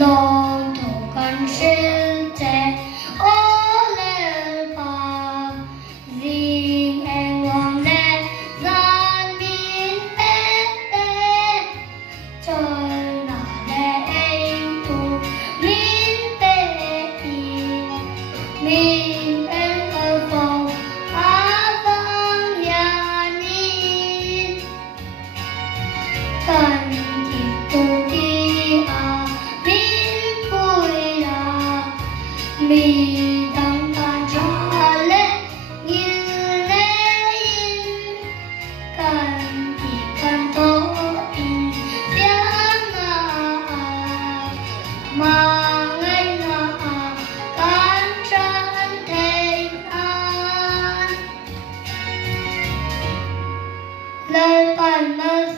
lòng thổ căn sinh trẻ ô lê bà riêng em hoàng lê gian biên tê tê trời là lê em tu min tê in min em ở phòng á vang nhà nín cần kịp tu đi à min vui là mi đang tan ra lệ như lệ in cần kịp cần thô in tiếng mà ngay là can tràn thành an lời bàn mơ